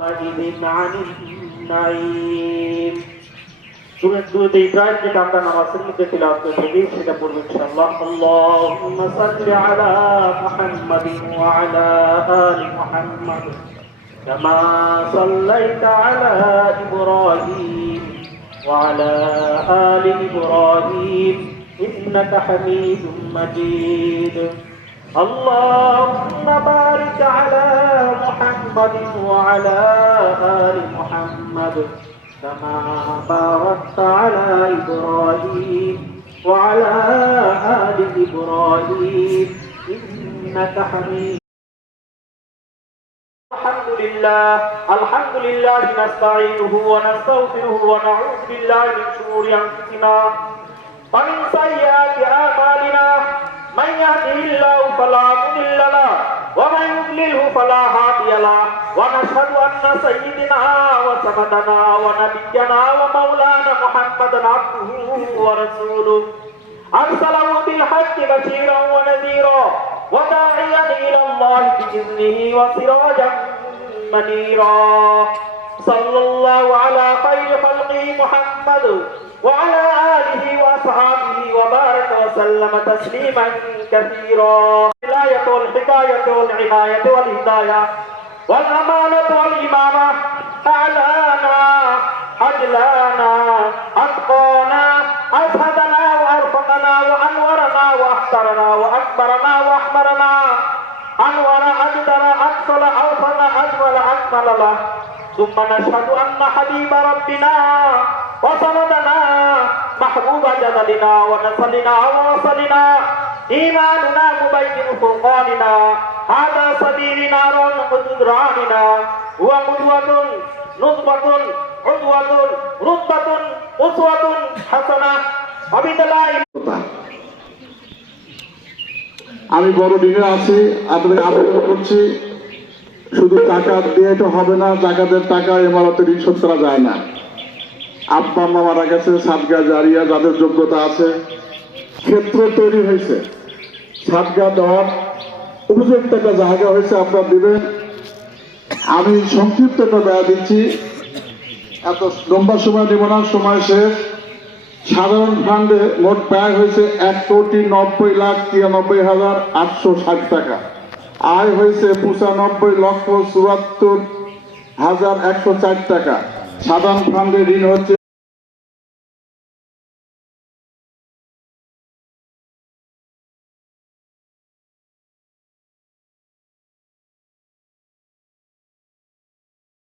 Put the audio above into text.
مجد عن النعيم سورة إبراهيم যেটা আমরা নামাজের মধ্যে তিলাওয়াত করে থাকি সেটা পড়ব ইনশাআল্লাহ اللهم صل على محمد وعلى آل محمد كما صليت على إبراهيم وعلى آل إبراهيم إنك حميد مجيد اللهم بارك على محمد وعلى آل محمد كما باركت على إبراهيم وعلى آل إبراهيم إنك حميد الحمد لله نستعينه ونستغفره ونعوذ بالله من شرور أنفسنا ومن سيئات أعمالنا من يهده الله فلا مضل له ومن يضلله فلا هادي له ونشهد أن سيدنا وسندنا ونبينا ومولانا محمدا عبده ورسوله أرسله بالحق بشيرا ونذيرا وداعيا إلى الله بإذنه وسراجا منيرا صلى الله على خير خلقه محمد وعلى آله وأصحابه وبارك وسلم تسليما كثيرا الولاية والحكاية والعناية والهداية والأمانة والإمامة أعلانا أجلانا أتقانا أزهدنا وأرفقنا وأنورنا وأحترنا وأكبرنا وأحمرنا أنور أجدر أكثر أوفر أجمل أكمل له ثم نشهد أن حبيب ربنا وصمدنا محبوب جدلنا ونصلنا ووصلنا إيماننا مبين فرقاننا هذا سبيلنا قدراننا هو قدوة نصبة عدوة رتبة أسوة حسنة وبدلاء আমি বড় দিকে আছি, আপনাদের আবেদন করছি, শুধু টাকা দিয়ে তো হবে না, জাকাতের টাকা ইমারতের ঋণ শোধ করা যায় না। আব্বা আম্মা মারা গেছে, সাদগা জারিয়া যাদের যোগ্যতা আছে, ক্ষেত্র তৈরি হয়েছে, সাদগা দেওয়ার উপযুক্ত একটা জায়গা হয়েছে, আপনারা দিবেন। আমি সংক্ষিপ্ত একটা ব্যয় দিচ্ছি, এত লম্বা সময় দেব না, সময় শেষ। সাধারণ ফান্ডে মোট ব্যয় হয়েছে 1,90,93,860 টাকা। আয় হয়েছে 95,74,104 টাকা। সাধারণ ফান্ডে ঋণ হচ্ছে